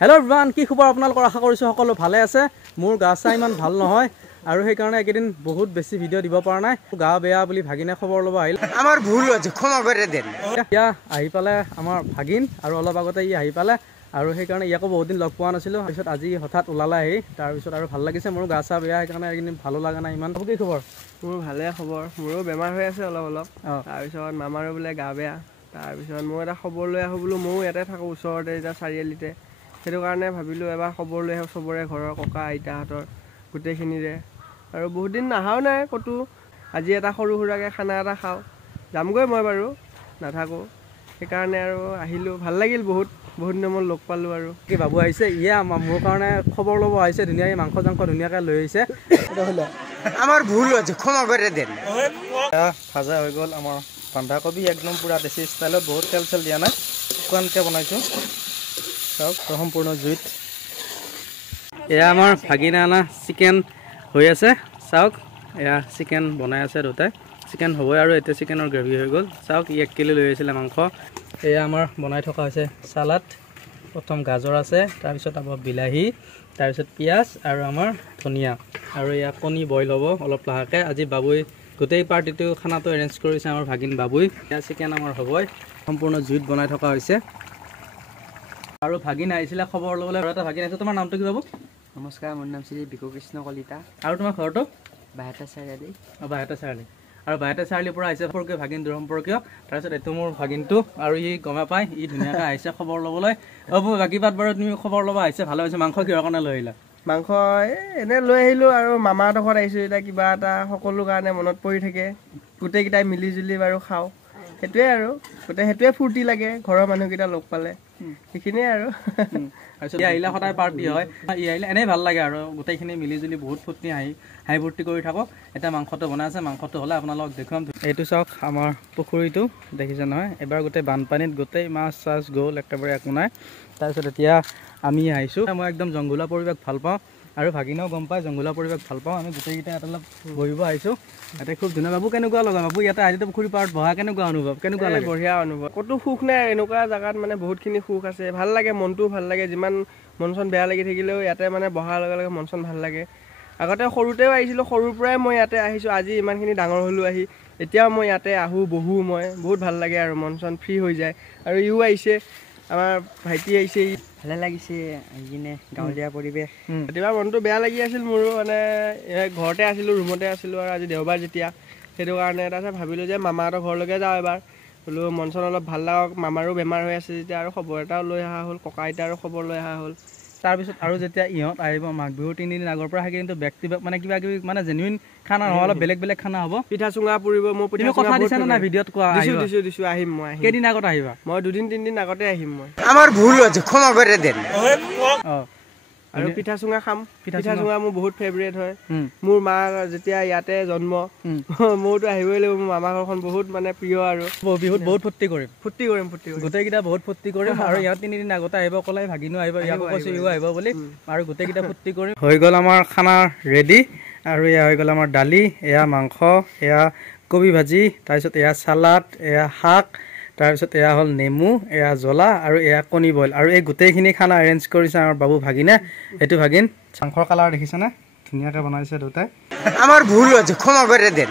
Hello' everyone, কি খবৰ আপোনালোকৰ? আশা কৰিছোঁ সকলো ভালে আছে। মোৰ গা চা ইমান ভাল নহয় আৰু সেইকাৰণে এইকেইদিন বহুত বেছি ভিডিঅ' দিব পৰা নাই। গা বেয়া বুলি ভাগিনে খবৰ ল'ব আহিল। আমাৰ ভুল হৈছে, ক্ষমা কৰি দেন। এতিয়া আহি পালে আমাৰ ভাগিন, আৰু অলপ আগতে ই আহি পালে আৰু সেইকাৰণে ইয়াকো বহুত দিন লগ পোৱা নাছিলোঁ। তাৰপিছত আজি হঠাৎ ওলালে আহি, তাৰপিছত আৰু ভাল লাগিছে। মোৰ গা চা বেয়া, সেইকাৰণে এইকেইদিন ভালো লগা নাই ইমান। কি খবৰ? মোৰ ভালে খবৰ। মোৰো বেমাৰ হৈ আছে অলপ। তাৰপিছত মামাৰো বোলে গা বেয়া। তাৰপিছত মই এটা খবৰ লৈ আহোঁ বোলো, ময়ো ইয়াতে থাকোঁ ওচৰতে, এতিয়া চাৰিআলিতে। সেইটো কাৰণে ভাবিলোঁ এবাৰ খবৰ লৈ আহোঁ চবৰে, ঘৰৰ ককা আইতাহঁতৰ গোটেইখিনিৰে। আৰু বহুত দিন অহাও নাই ক'তো। আজি এটা সৰু সুৰাকৈ খানা এটা খাওঁ, যামগৈ মই বাৰু, নাথাকোঁ। সেইকাৰণে আৰু আহিলোঁ, ভাল লাগিল বহুত দিনৰ মূৰত লগ পালোঁ। আৰু কি বাবু আহিছে, ইয়ে মোৰ কাৰণে খবৰ ল'ব আহিছে। ধুনীয়াকৈ মাংস চাংস ধুনীয়াকৈ লৈ আহিছে। আমাৰ ভুল হৈছে, ক্ষমা কৰি দেন। ভাজা হৈ গ'ল আমাৰ বন্ধাকবি, একদম পূৰা দেশী ষ্টাইলত, বহুত তেল চেল দিয়া নাই, শুকানকৈ বনাইছোঁ। চাওক সম্পূৰ্ণ জুইত। এয়া আমাৰ ভাগিনা অনা চিকেন হৈ আছে। চাওক এয়া চিকেন বনাই আছে দুটাই। চিকেন হ'বই আৰু এতিয়া চিকেনৰ গ্ৰেভি হৈ গ'ল। চাওক 1 কিলো লৈ আহিছিলে মাংস। এয়া আমাৰ বনাই থকা হৈছে চালাড। প্ৰথম গাজৰ আছে, তাৰপিছত আমাৰ বিলাহী, তাৰপিছত পিঁয়াজ আৰু আমাৰ ধনিয়া, আৰু এয়া কণী বইল হ'ব অলপ লাহেকৈ। আজি বাবুই গোটেই পাৰ্টিটো খানাটো এৰেঞ্জ কৰিছে, আমাৰ ভাগিন বাবুই। এয়া চিকেন আমাৰ হ'বই, সম্পূৰ্ণ জুইত বনাই থকা হৈছে। আৰু ভাগিন আহিছিলে খবৰ ল'বলৈ। আৰু এটা ভাগিন আহিছে, তোমাৰ নামটো কি বাবু? নমস্কাৰ, মোৰ নাম শ্ৰী বিকু কৃষ্ণ কলিতা। আৰু তোমাৰ ঘৰটো? বাহেতা চাৰিআলি। বাহেতা চাৰিআলি। আৰু বাহেতা চাৰিআলিৰ পৰা আহিছে সম্পৰ্কীয় ভাগিন, দুৰম্পৰ্কীয়। তাৰপিছত এইটো মোৰ ভাগিনটো, আৰু ই গমে পায়, ই ধুনীয়াকৈ আহিছে খবৰ ল'বলৈ। বাকী বাদ বাৰু, তুমি খবৰ ল'ব আহিছে, ভালে হৈছে। মাংস কিহৰ কাৰণে লৈ আহিলা? মাংস এনেই লৈ আহিলোঁ, আৰু মামাহঁতৰ ঘৰত আহিছোঁ এতিয়া, কিবা এটা সকলো কাৰণে মনত পৰি থাকে। গোটেইকেইটাই মিলি জুলি বাৰু খাওঁ, সেইটোৱে আৰু সেইটোৱে ফূৰ্তি লাগে, ঘৰৰ মানুহকেইটা লগ পালে, সেইখিনিয়ে আৰু। তাৰপিছত ই আহিলে সদায় পাৰ্টি হয়, ই আহিলে এনেই ভাল লাগে আৰু গোটেইখিনি মিলি জুলি বহুত হাঁহি ফূৰ্তি কৰি থাকোঁ। এতিয়া মাংসটো বনাই আছে, মাংসটো হ'লে আপোনালোকক দেখুৱাম। এইটো চাওক আমাৰ পুখুৰীটো, দেখিছে নহয়? এবাৰ গোটেই বানপানীত গোটেই মাছ চাছ গ'ল, একেবাৰে একো নাই। তাৰপিছত এতিয়া আমি আহিছোঁ। মই একদম জংঘলা পৰিৱেশ ভাল পাওঁ, আৰু ভাগিনেও গম পায় জংঘলা পৰিৱেশ ভাল পাওঁ। আমি গোটেইকেইটা ইয়াত অলপ বহিব আহিছোঁ। ইয়াতে খুব ধুনীয়া। বাবু কেনেকুৱা লগা? বাবু ইয়াতে আহিলে পুখুৰী পাৰত বহা কেনেকুৱা অনুভৱ? কেনেকুৱা লাগে? বঢ়িয়া অনুভৱ। ক'তো সুখ নাই, এনেকুৱা জেগাত মানে বহুতখিনি সুখ আছে। ভাল লাগে, মনটোও ভাল লাগে। যিমান মন চন বেয়া লাগি থাকিলেও ইয়াতে মানে বহাৰ লগে লগে মন চন ভাল লাগে। আগতে সৰুতেও আহিছিলোঁ, সৰুৰ পৰাই মই ইয়াতে আহিছোঁ। আজি ইমানখিনি ডাঙৰ হ'লোঁ আহি, এতিয়াও মই ইয়াতে আহোঁ, বহোঁ। মই বহুত ভাল লাগে আৰু মন চন ফ্ৰী হৈ যায়। আৰু ইও আহিছে, আমাৰ ভাইটি আহিছে, ভালে লাগিছে আহি কিনে। গাঁৱলীয়া পৰিৱেশ। কেতিয়াবা মনটো বেয়া লাগি আছিল মোৰো, মানে ঘৰতে আছিলোঁ, ৰুমতে আছিলোঁ, আৰু আজি দেওবাৰ যেতিয়া, সেইটো কাৰণে তাৰপিছত ভাবিলোঁ যে মামাহঁতৰ ঘৰলৈকে যাওঁ এবাৰ। বোলো মন চন অলপ ভাল লাগক, মামাৰো বেমাৰ হৈ আছে যেতিয়া, আৰু খবৰ এটাও লৈ অহা হ'ল, ককা আইতাৰো খবৰ লৈ অহা হ'ল। তাৰপিছত আৰু যেতিয়া ইহঁত আহিব মাঘ বিহুৰ 3 দিন আগৰ পৰা, সেইকেইদিনটো বেক টু বেক মানে কিবা কিবি মানে জেনুইন খানা নহয়, অলপ বেলেগ বেলেগ খানা হ'ব। পিঠা চুঙা পুৰিব। মোৰ পিঠা কথা দিছা নে নাই ভিডিঅ'ত? কোৱা। দিছোঁ। আহিম মই। কেইদিন আগত আহিবা? মই 2-3 দিন আগতে আহিম মই। আমাৰ ভুল হৈছে, ক্ষমা কৰি দেন। আৰু পিঠা চুঙা খাম। পিঠা চুঙা মোৰ বহুত ফেভৰেট হয়। মোৰ মা যেতিয়া ইয়াতে জন্ম, মোৰতো আহিবই লাগিব। মোৰ মামা ঘৰখন বহুত মানে প্ৰিয়, আৰু বিহুত বহুত ফূৰ্তি কৰিম। গোটেইকেইটা বহুত ফূৰ্তি কৰিম। আৰু ইয়াত 3 দিন আগতে আহিব ক'লে, ভাগিনো আহিব, ইয়াকো কৈছোঁ ইও আহিব বুলি, আৰু গোটেইকেইটা ফূৰ্তি কৰিম। হৈ গ'ল আমাৰ খানা ৰেডি, আৰু এয়া হৈ গ'ল আমাৰ দালি, এয়া মাংস, এয়া কবি ভাজি, তাৰপিছত এয়া চালাড, এয়া শাক, তাৰপিছত এয়া হ'ল নেমু, এয়া জ্বলা, আৰু এয়া কণী বইল। আৰু এই গোটেইখিনি খানা এৰেঞ্জ কৰিছে আমাৰ বাবু ভাগিনে। এইটো ভাগিন। মাংসৰ কালাৰ দেখিছেনে? ধুনীয়াকৈ বনাইছে দুটাই। আমাৰ ভুল হৈছে, ক্ষমা কৰি দেন।